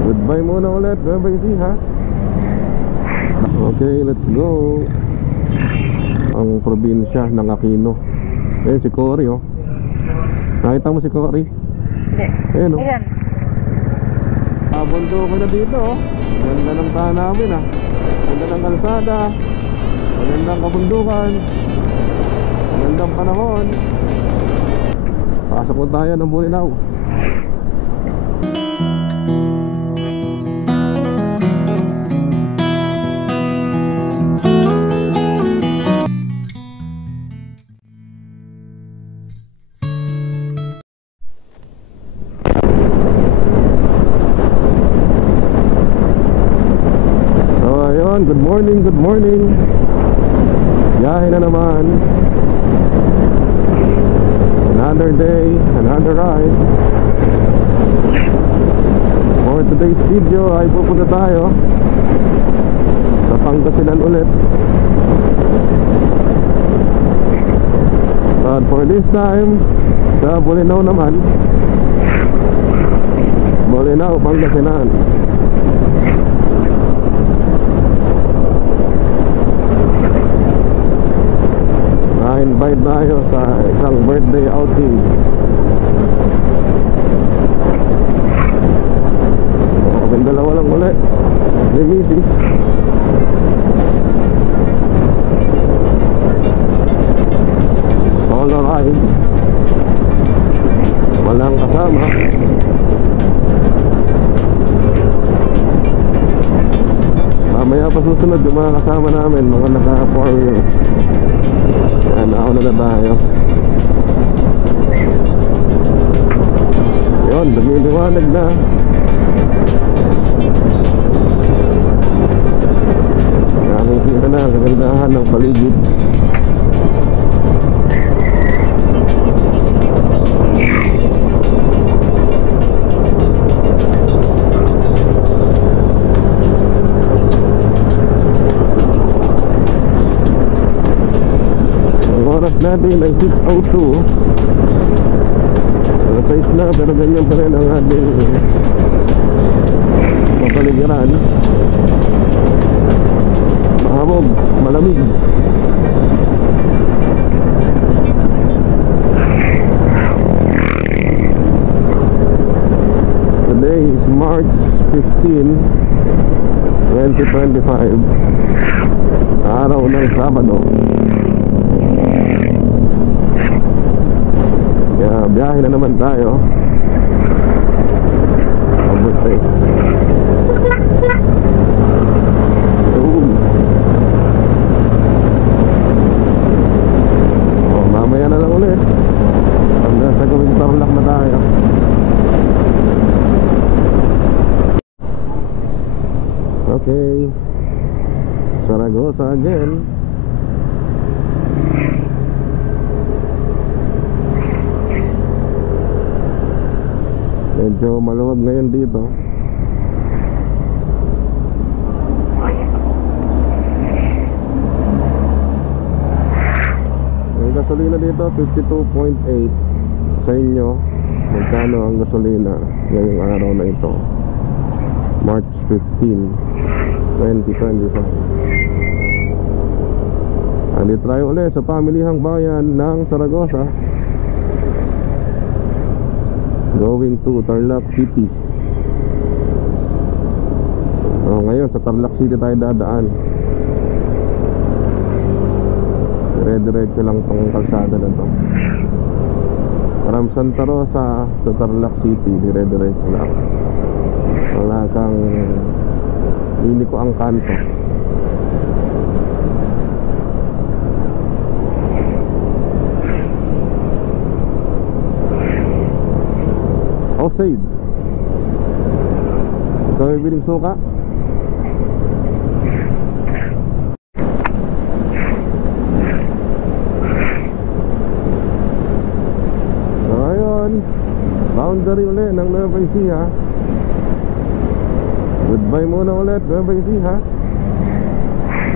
Goodbye muna ulit, bye-bye ha. Okay, let's go. Ang probinsya ng Aquino. Ayan si Cory oh. Nakita mo si Cory? Hindi. Ayan oh. Ayan. Abondo ko na dito oh. Ganda ng tahan namin ah. Ganda ng kalsada. Magandang kabundukan. Magandang panahon. Pasok po tayo ng Bolinao. Good morning, good morning. Biyahe na naman. Another day, another ride. For today's video ay pupunta tayo sa Pangasinan ulit. But for this time, sa Bolinao naman. Bolinao, Pangasinan. Na-invite tayo sa isang birthday outing. Kaming dalawa lang ulit. May meetings. All ride. Walang kasama. Mamaya pa susunod yung mga kasama namin, mga naka 4 wheels. Yan, nauna na tayo. Yun, lumiliwanag na. Nakikita na ang kagandahan ng paligid. Natin ay 6:02. Safe na pero ganyan pa rin ang ating kapaligiran. Mahamog, malamig. Today is March 15, 2025. Araw ng Sabado. Kaya biyahe na naman tayo. Mabuti. Mamaya na lang ulit. Hanggang sa gawing Tarlac na tayo. Okay, Zaragoza again. Medyo maluwag ngayon dito. Yung gasolina dito 52.8. Sa inyo, magkano ang gasolina ngayong araw na ito, March 15, 2025. Andito tayo ulit sa pamilihang bayan ng Zaragoza, going to Tarlac City. Ngayon sa Tarlac City tayo dadaan. Dire-diretso lang tong kalsada na to. From Santa Rosa to Tarlac City, dire-diretso lang. Wala kang hindi ko ang kanto. Save. Ikaw ay biling suka. So ayun, boundary ulit ng Nueva Ecija. Goodbye muna ulit, Nueva Ecija.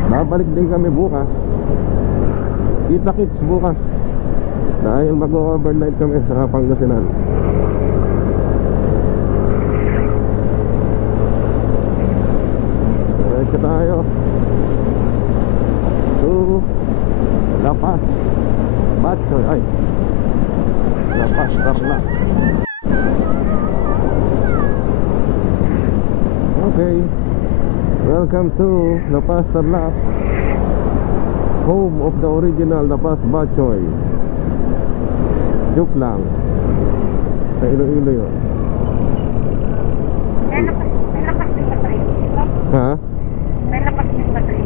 Babalik din kami bukas. Kita-kits bukas dahil mag-overnight kami sa Pangasinan. Diretso tayo to La Paz Batchoy. Ay, La Paz Tarlac. Okay, welcome to La Paz Tarlac, home of the original La Paz Batchoy. Joke lang. Sa Iloilo yun. May lakas din ba tayo? Ha? May lakas din ba tayo?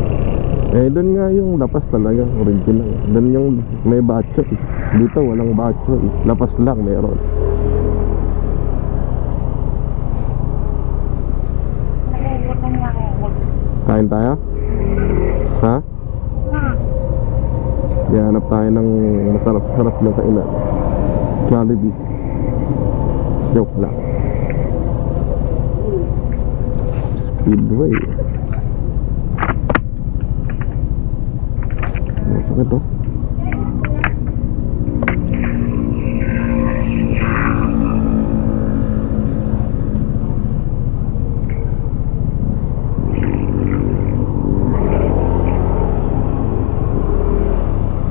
Eh, doon nga yung lapas talaga, original. Doon yung may batchoy. Dito walang batchoy. Lapas lang meron. Nalulutan nga ako. Kain tayo? Ha? Hanap tayo ng masarap-sarap na kainan. Jollibee. Joke lang. Speedway. Sakit to.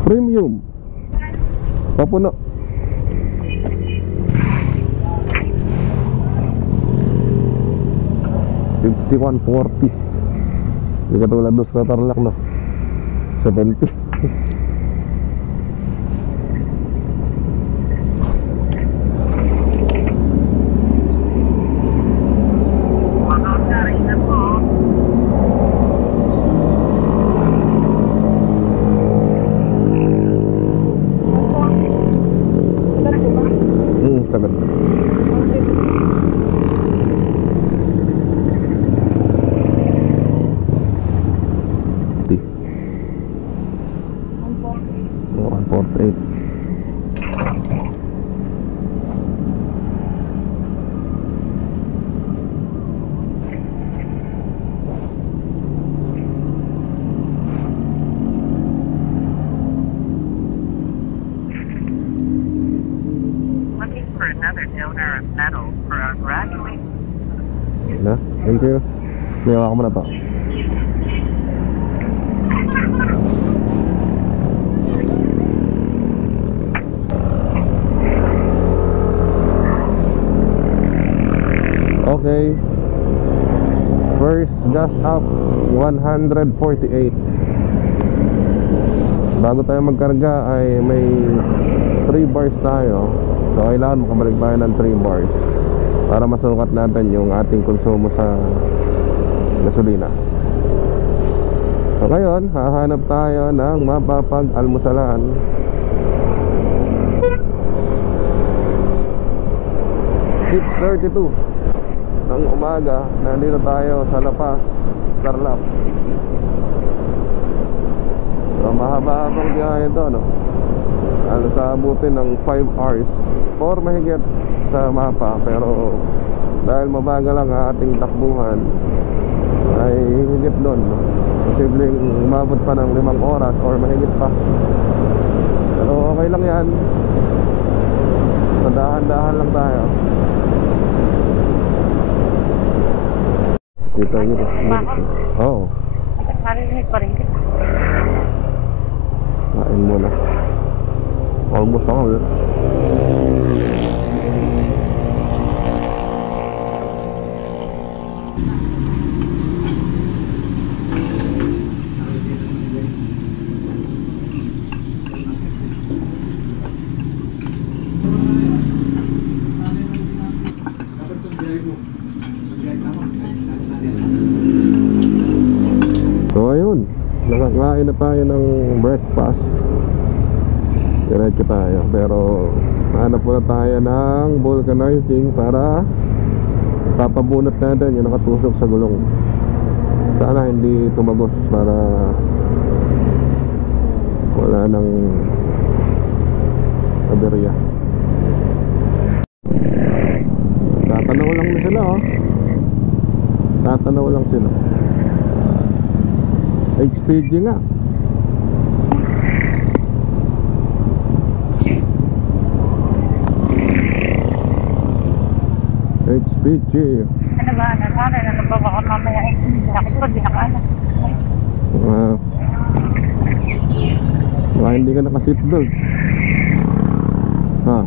Premium. Papuno. $51.40. Hindi katulad doon sa Tarlac, no? 70. Sagad. Oh, 148. For another donor of metal for our graduate. Na, thank you. Niyawa ko muna to. Okay. First gas up 148. Bago tayo magkarga ay may 3 bars tayo. So kailangan makabalik tayo ng 3 bars para masukat natin yung ating konsumo sa gasolina. So ngayon, hahanap tayo ng mapapag-almusalan. (6:32) ng umaga. Nandito tayo sa La Paz, Tarlac. So mahaba-habang biyahe ito, no? Ano, sa abutin ng 5 hours or mahigit sa mapa. Pero dahil mabagal lang ang ating takbuhan ay higit doon, no? Posibleng umabot pa ng 5 oras or mahigit pa. Pero okay lang yan. Sa dahan-dahan lang tayo. Dito yun. Oo. Narinig pa rin kita. Kain muna. Almost all of it. So ayun, nakakain na tayo ng breakfast. Diretso tayo, pero hanap muna tayo ng vulcanizing para papabunot natin yung nakatusok sa gulong. Sana hindi tumagos para wala nang aberya. Tatanaw lang na sila, oh. Tatanaw lang sila. HPG nga. HPG. Ano ba? Ano ba? Baka mamaya eh. Bakit ko di nakaano? hindi ka naka-seatbelt. Ha?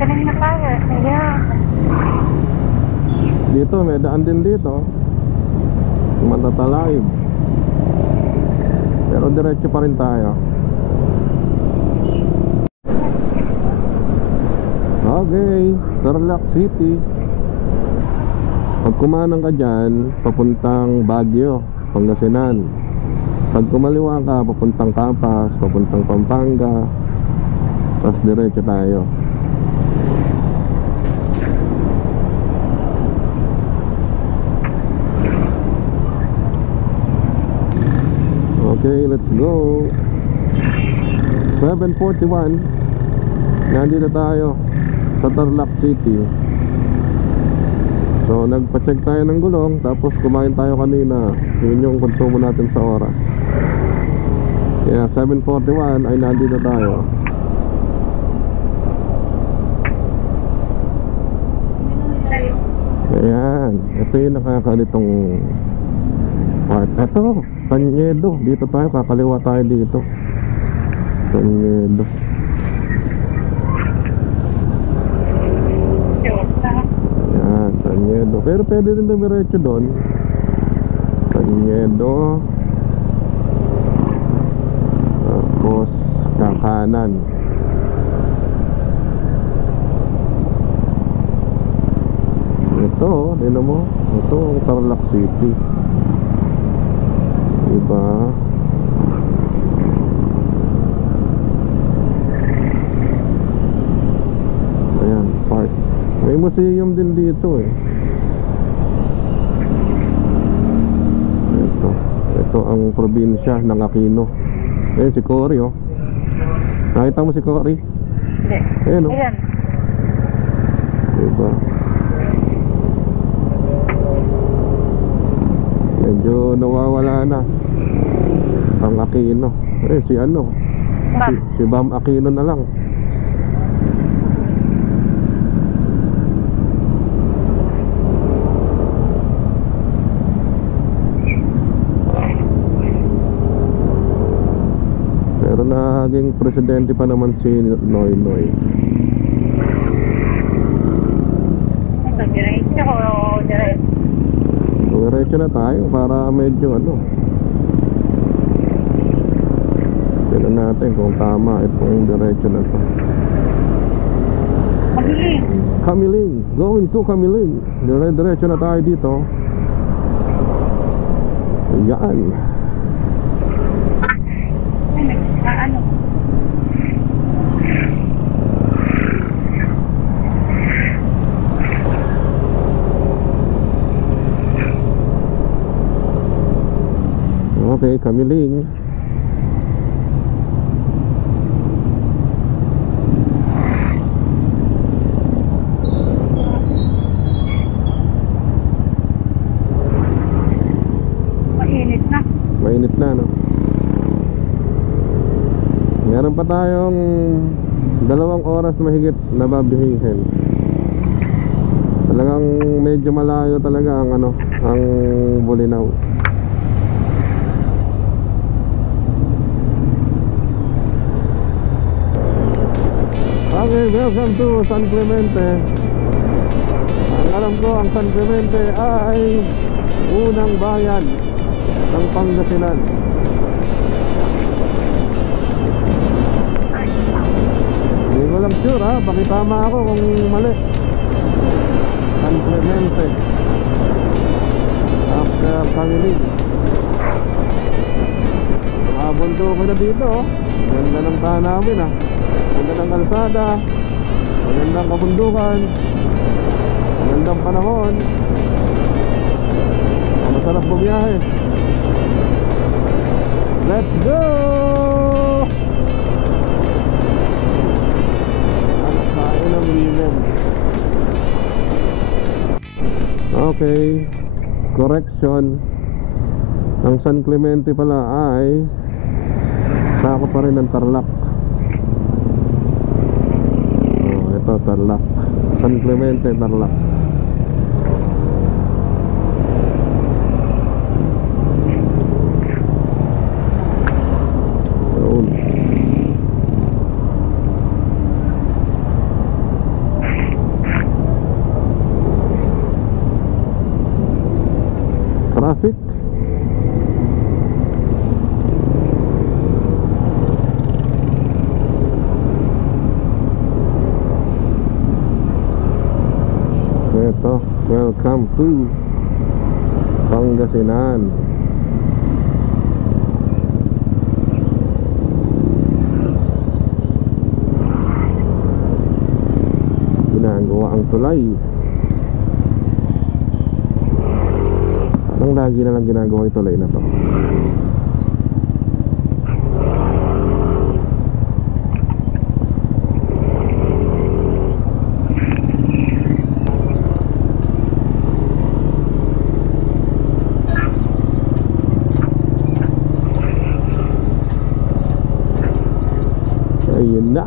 Galing na tayo. Kaya, Dito, may daan din dito. Matatalayib. Pero diretso pa rin tayo. Okay, Tarlac City. Pag kumanang ka dyan, papuntang Baguio, Pangasinan. Pag kumaliwa ka, papuntang Capas, papuntang Pampanga. Tapos diretso tayo. Okay, let's go. 7:41. Nandito tayo sa Tarlac City. So nagpa-check tayo ng gulong, tapos kumain tayo kanina. Yun yung konsumo natin sa oras. Kaya 7:41 ay nandito tayo. Ayan, ito yung nakakalitong part. Ito, Tanyedo. Dito tayo, kakaliwa tayo dito. Tanyedo. Ayan, Tanyedo. Pero pwede din dumiretso doon. Tanyedo. Tapos kakanan. Ito, dito mo. Ito ang Tarlac City. Diba? Ayan, park. May museum din dito eh. Ito ang probinsya ng Aquino. Ayan si Cory oh. Nakita mo si Cory? hindi. Ayan oh. Ayan. Diba? Medyo nawawala na ang Aquino. Si ano? Si Bam Aquino na lang. Pero naging presidente pa naman si Noynoy. Diretso o diretso? Diretso na tayo para medyo ano. Tignan natin kung tama itong diretso na to. Mabilis. Kamiling, going to Kamiling. Diretso na tayo dito. Ayan. Ano? Okay, Kamiling. Mainit na. Mainit na, no? Meron pa tayong 2 oras na mahigit na babiyahin. Talagang medyo malayo talaga ang ano, ang Bolinao. Okay, welcome to San Clemente. Ang alam ko, ang San Clemente ay unang bayan ng Pangasinan. Hindi ko lang sure ha, pakitama ako kung mali. San Clemente after Kamiling. Nakabundo ko na dito oh. Ganda ng tahan namin ah. Ganda ng kalsada, magandang kabundukan, magandang panahon, masarap bumiyahe. Let's go! Ang kain ng limon. Okay, correction. Ang San Clemente pala ay sako pa rin ng Tarlac. Ito Tarlac, San Clemente, Tarlac. Eto, welcome to Pangasinan. Ginagawa ang tulay. Anong lagi na lang ginagawa yung tulay na to? Ayun na.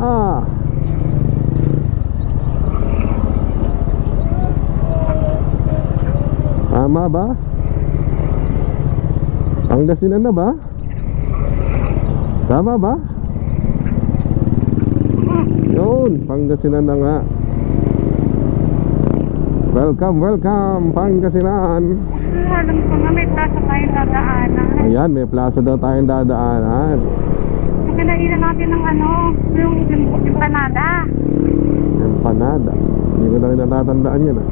Tama ba? Pangasinan na ba? Tama ba? Yun, Pangasinan na nga. Welcome, welcome, Pangasinan. Alam ko nga may plaza tayong dadaanan. Ayan, may plaza daw tayong dadaanan. Kinainan natin ng ano, yung empanada. Empanada. Hindi ko na rin natatandaan yan, ah.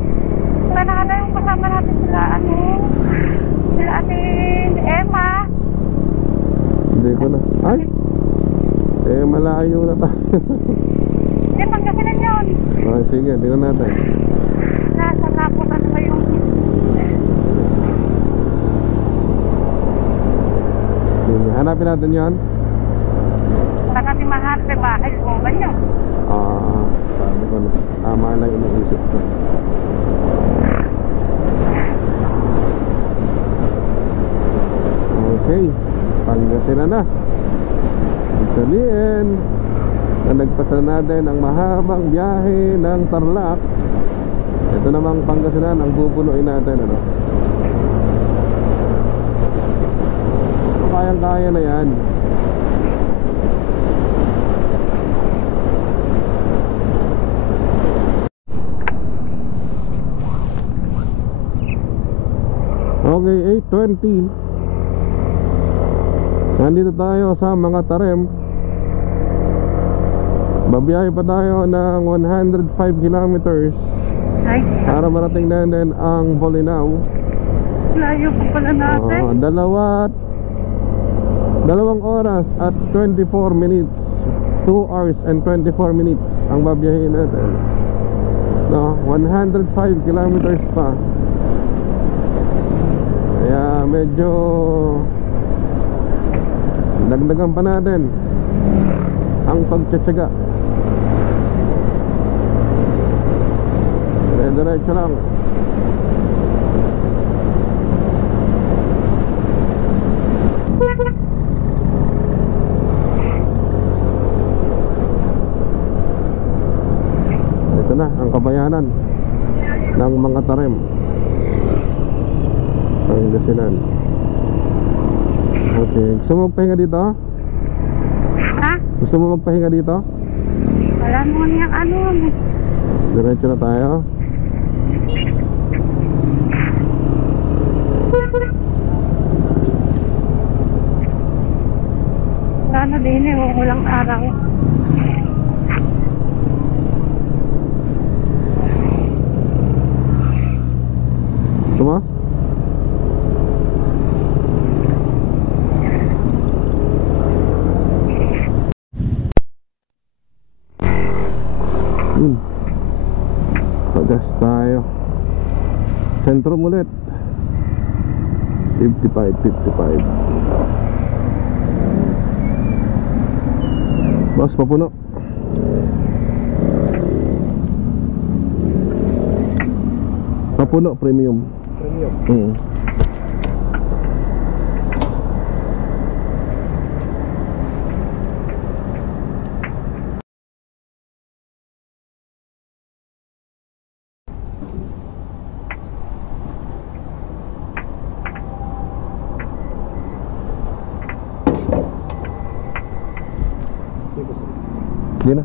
Empanada yung kasama natin sila, ano, sila ate Emma. Hindi ko na. Ay! Eh, malayo na tayo. Eh, Pangasinan yun. Oh, sige, tingnan natin. Nasa Lapo na ba yung... Sige, hanapin natin yan. Saan natin maharte ba? Ay, kung ba nyo? Sabi ko na. Tama lang iniisip ko. Okay, Pangasinan na. Ibig sabihin na nagpasa natin ang mahabang biyahe ng Tarlac. Ito namang Pangasinan ang bubunuin natin, ano? So, kayang-kaya na yan. Okay, 8:20. Nandito tayo sa mga Tarem. Babiyahe pa tayo ng 105 kilometers Ay, para marating natin ang Bolinao. layo pa pala natin. Dalawang oras at 24 minutes. 2 hours and 24 minutes ang babiyahin natin. No, 105 kilometers pa. Kaya medyo dagdagan pa natin ang pagtsatsaga. Diretso lang. Ito na ang kabayanan ng mga Tarem, Pangasinan. Okay, gusto mo magpahinga dito? Ha? Gusto mo magpahinga dito? Wala mo niyang ano. Diretso na tayo. Sana din eh, walang araw. Gusto mo? Pagas tayo. Sentrum ulit. 55. Boss, papuno. Papuno, premium. Premium? Sige na.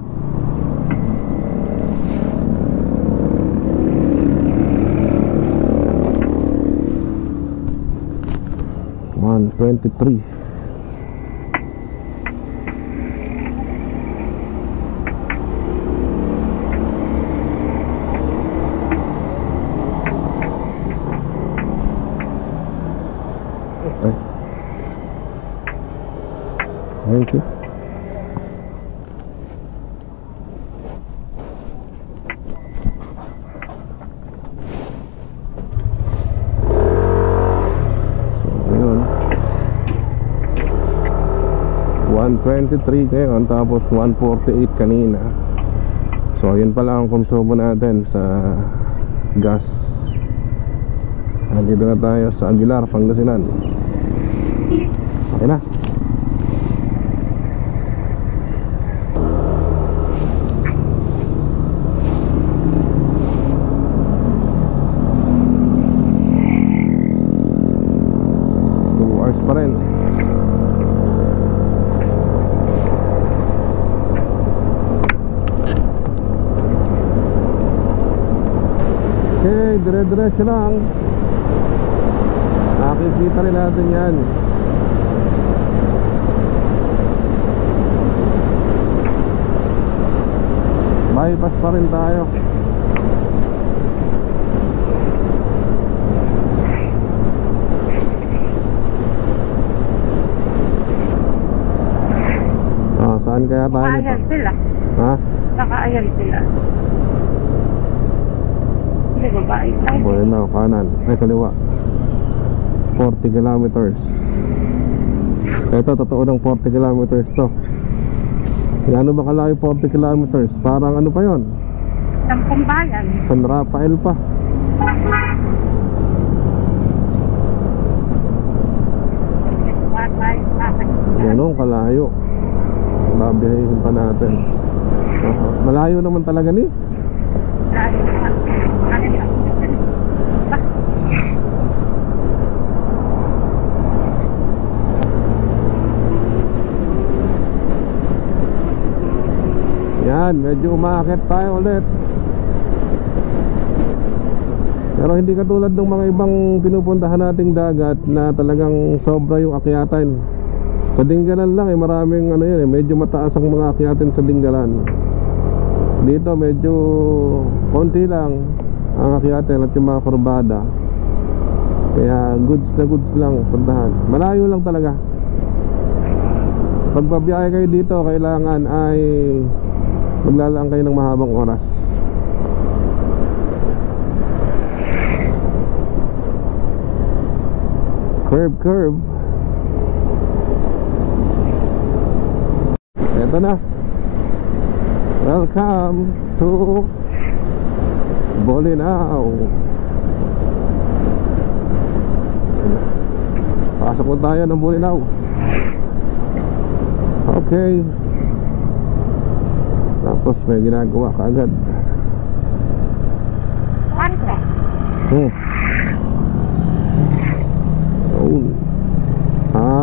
One 23. Thank you. So, ayun. 123 ngayon, tapos 148 kanina. So, yun pala ang konsumo natin sa gas. Nandito na tayo sa Aguilar, Pangasinan. Okay na. Pa rin. Okay, dire-diretso lang. Nakikita rin natin yan. Bypass pa rin tayo. Saan kaya tayo nito? Nakaayan sila. Ha? Nakaayan sila. Hindi, babae tayo. Bueno, kanan. Ay, kaliwa. 40 kilometers. Ito, totoo ng 40 kilometers to. Gano'n ba kalayo 40 kilometers? Parang ano pa yon? Sampung bayan. San Rafael pa. Gano'n kalayo. Babiyahin pa natin. Malayo naman talaga ni. Yan, medyo umaakit tayo ulit. Pero hindi katulad ng mga ibang pinupuntahan nating dagat na talagang sobra yung akyatan. Sa Dingalan lang maraming ano yan medyo mataas ang mga akyatin sa Dingalan. Dito medyo konti lang ang akyatin at yung mga kurbada. Kaya goods na goods lang puntahan. Malayo lang talaga. Pag babiyahe kayo dito, kailangan ay maglalaan kayo ng mahabang oras. Curve. Ito na. Welcome to Bolinao. Pasok mo tayo ng Bolinao. Okay. Tapos may ginagawa ka agad.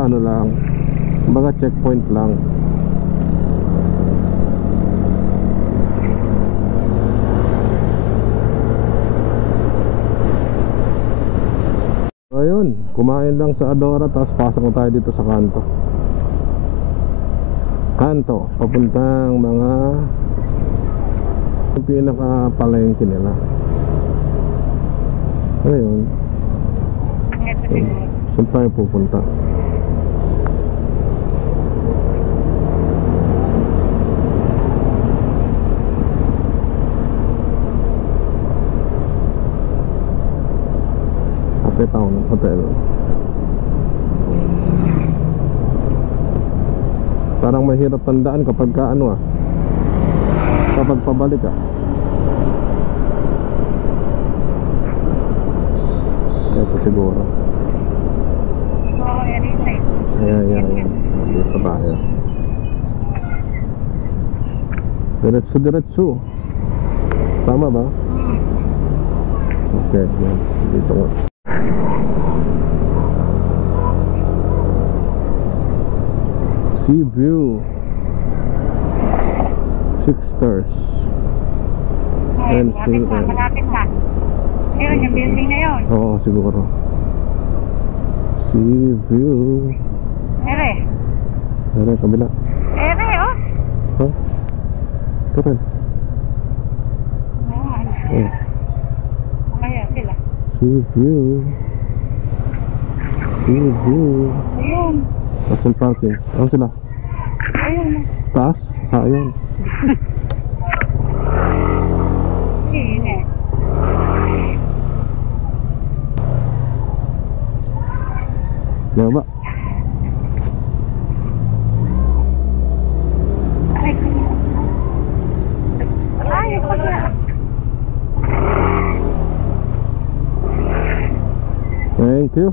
Ano lang, baga checkpoint lang. Ayun, kumain lang sa Adora, tapos pasok na tayo dito sa Kanto, papuntang mga pinaka-palengke nila. Ayun. Saan tayo pupunta? Cafe Town Hotel. Parang mahirap tandaan kapag kapag pabalik ka. Ito siguro. Ayan. Dito tayo. Diretso. Tama ba? Okay, yan. Dito nga. Sea view. 6 stars. Malapit na. Meron yung building na yun. Oo, siguro. Sea view. Ere, kabila. Oh. Huh? Ito rin. Oh. Kaya sila. Sea view. Ayun. Asal parking. Ano sila? Taas? Ayun. Sine. Baba. Ay, pala. Thank you.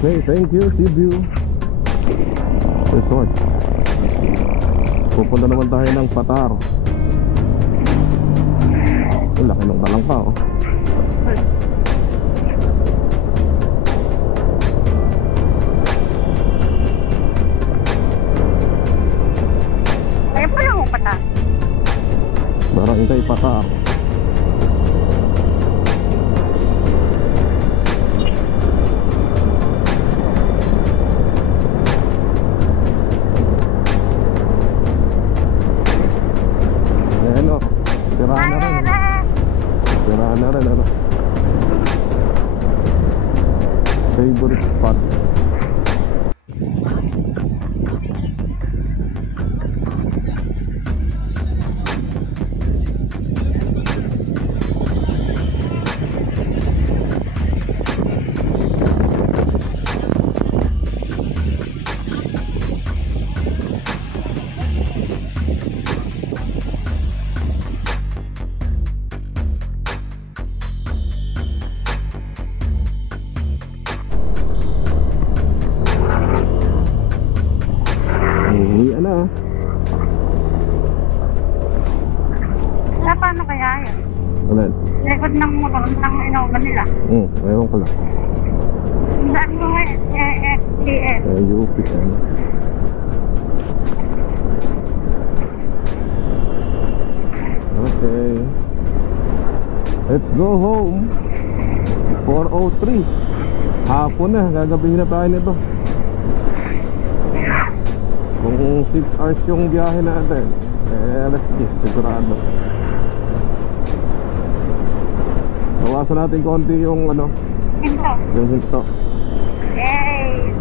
Okay, thank you, Cebu Resort. Pupunta naman tayo ng Patar. Ang laki ng talangka, oh. Ayun pa lang ang Patar. Barangay Patar. Favorite spot. Paano kaya yun? Alin? Likod ng motor ng Innova nila. Ewan ko lang. Saan mo nga SDF? UP yan. Okay. Let's go home. 4:03. Hapon na, gagabihin na tayo nito. Kung 6 hours yung biyahe natin, alas 10 sigurado. Bawasan natin konti yung Hinto. yung hinto. Yay!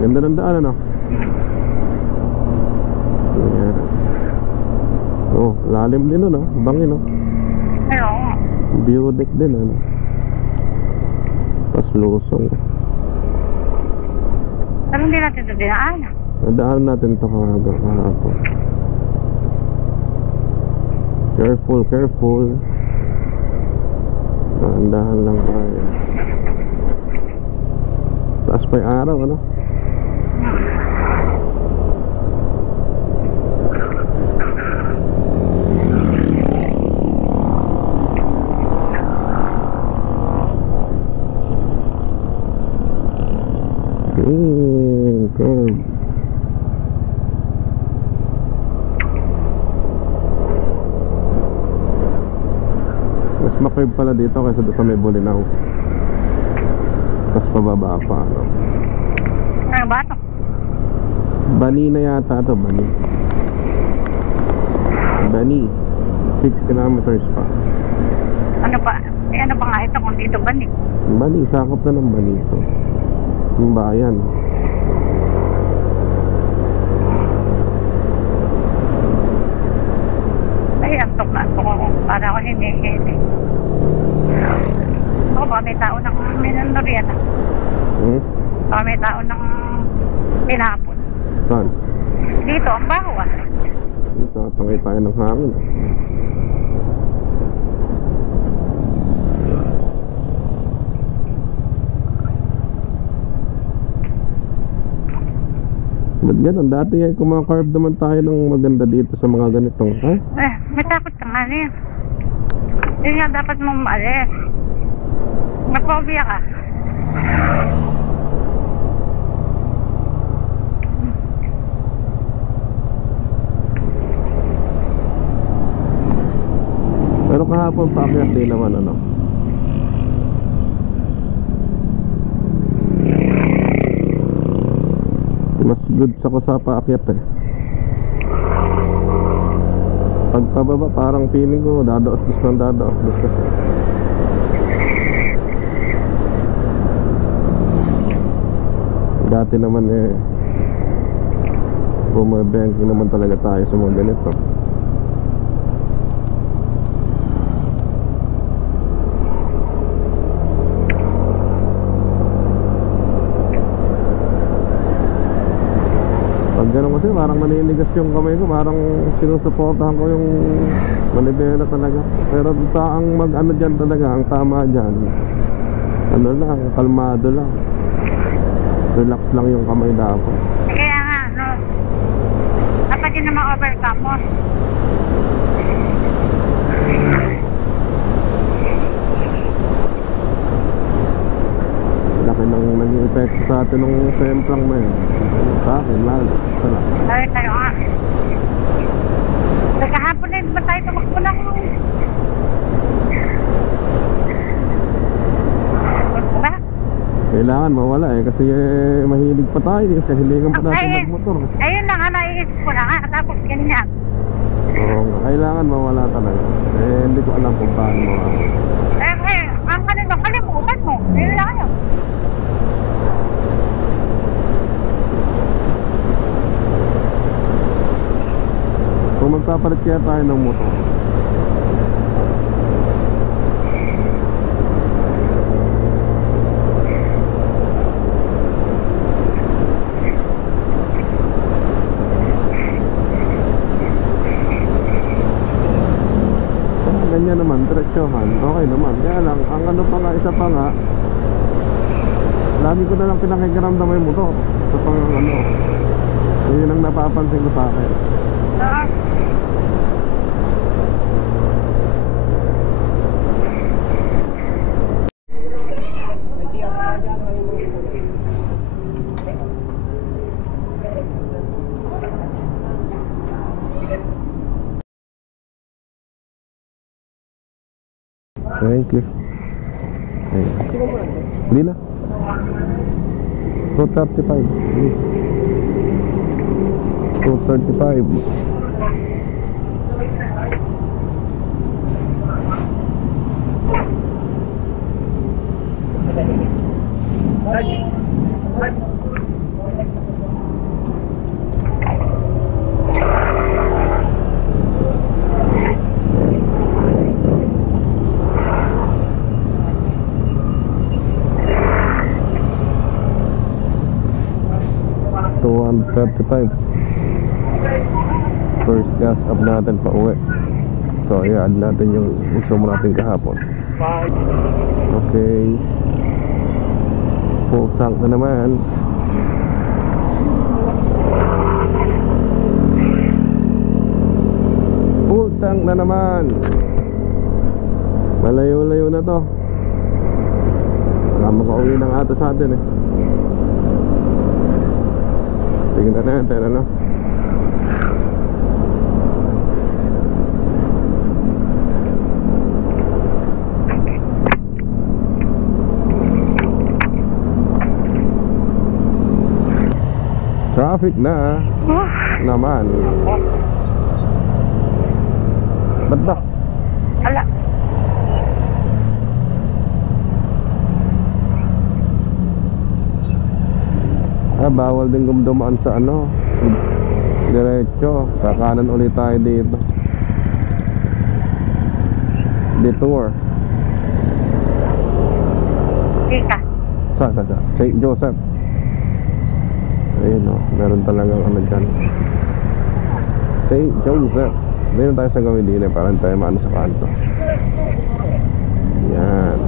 Ganda ng daan, ano? Ayan. Oh, lalim din, no? Bangin, no? Ayun. View deck din, ano? Tapos lusong. Pero hindi natin ito dinaan. Nadaan natin ito kahapon. Careful, careful. Dahan-dahan lang tayo. Taas pa yung araw, ano? Curve. Mas ma-curve pala dito kaysa doon sa may Bolinao. Tapos pababa pa, ano? Ano ba ito? Bani na yata ito, Bani. Bani. 6 kilometers pa. Ano pa? Ano pa nga ito kung dito ba ni? Bani, sakop na ng Bani ito. Yung bayan. Ay, antok na antok ako. Para ako hinihili. Ako baka may tao ng minunorian. Baka may tao ng pinapon. Saan? Dito, ang baho ah. Dito, tangay tayo ng hangin. Ba't ganun? Dati kumakarve naman tayo ng maganda dito sa mga ganitong, ha? May takot ka nga rin. Hindi nga dapat mong maalis. Mag-phobia ka. Pero kahapon paakyat din naman, ano? Mas good sa paakyat eh. Pagpababa parang feeling ko dadaos-dos ng dadaos-dos kasi. Dati naman bumabanking naman talaga tayo sa mga ganito. Ganun kasi parang naninigas yung kamay ko, parang sinusuportahan ko yung manibela talaga. Pero ang mag-ano dyan talaga, ang tama dyan, ano lang, kalmado lang, relax lang yung kamay dapat. Kaya nga, no, dapat yun naman overcome mo. Laki nang naging epekto sa atin ng semplang mo yun. Sa akin, lalo. Ay, tayo nga. Kahapon na ba tayo tumakbo ng... Ba? Kailangan mawala kasi mahilig pa tayo. Kahilingan pa natin magmotor. Ayun na nga, naiisip ko na nga. Tapos ganyan. Oo, kailangan mawala talaga. Hindi ko alam kung paano mawala. Ang kanino, kalimutan mo. Ayun lang yun. Kung magpapalit kaya tayo ng motor, diretsohan, okay naman. Kaya lang, ang ano pa nga, isa pa nga, lagi ko na lang pinakikiramdam yung motor. Ito pang ano, yun ang napapansin ko sa akin. Ah, Thank you. Ayun. Hindi na. 235. 235. First gas up natin pa uwi. So i-add natin yung gusto mo natin kahapon. Okay, full tank na naman. Full tank na naman. Malayo-layo na to. Wala makauwi ng ato sa atin eh. Tingnan natin ano. Traffic na naman. Ba't ba? ala. Bawal din dumaan sa ano, diretso. Kakanan ulit tayo dito. Detour. Dika. Sa St. Joseph. Ayun o, meron talagang ano dyan. St. Joseph. Dito tayo sa gawin din eh, para tayo maano sa kanto. Yan.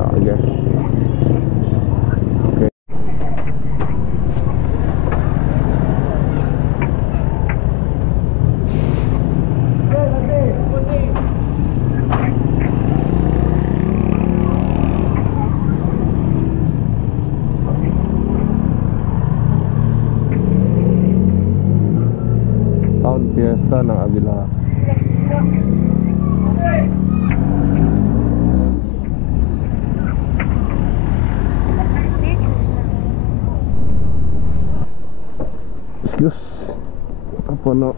Okay. Okay. Town Fiesta ng Avila. Excuse. Apa no?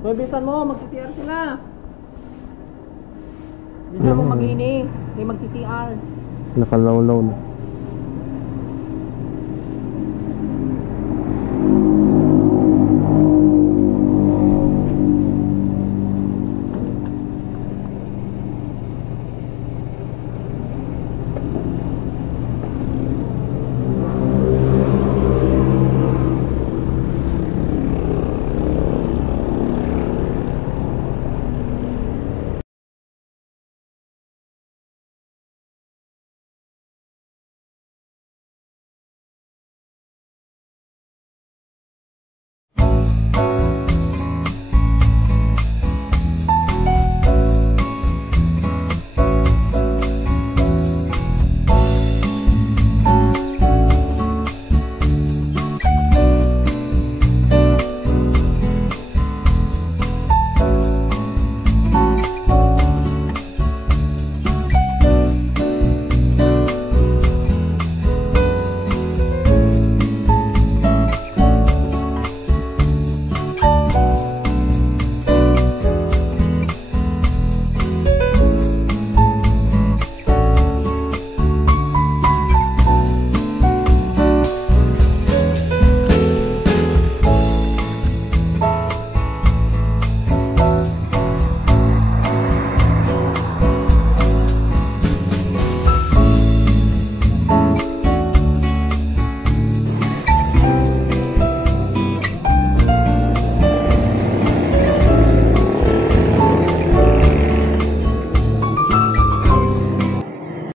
Bibisan mo, mag-CCR sila. Bisa mo mag-ini, may mag-CCR. Nakalawlaw na.